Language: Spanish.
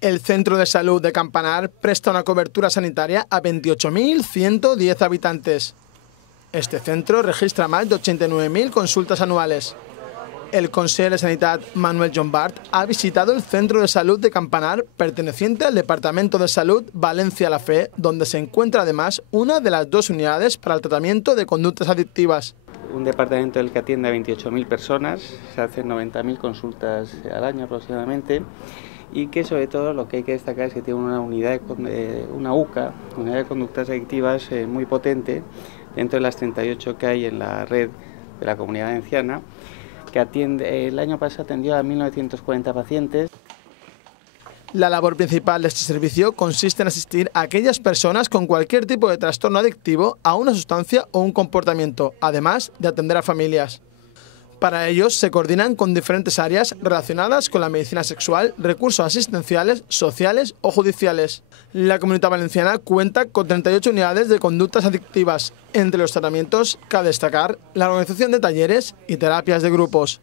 El Centro de Salud de Campanar presta una cobertura sanitaria a 28.110 habitantes. Este centro registra más de 89.000 consultas anuales. El conseller de Sanidad, Manuel Llombart, ha visitado el Centro de Salud de Campanar, perteneciente al Departamento de Salud Valencia La Fe, donde se encuentra además una de las 2 unidades para el tratamiento de conductas adictivas. Un departamento del que atiende a 28.000 personas, se hacen 90.000 consultas al año aproximadamente, y que sobre todo lo que hay que destacar es que tiene una unidad, una UCA, unidad de conductas adictivas muy potente, dentro de las 38 que hay en la red de la Comunidad Valenciana, que atiende, el año pasado atendió a 1.940 pacientes. La labor principal de este servicio consiste en asistir a aquellas personas con cualquier tipo de trastorno adictivo a una sustancia o un comportamiento, además de atender a familias. Para ellos se coordinan con diferentes áreas relacionadas con la medicina sexual, recursos asistenciales, sociales o judiciales. La Comunidad Valenciana cuenta con 38 unidades de conductas adictivas. Entre los tratamientos cabe destacar la organización de talleres y terapias de grupos.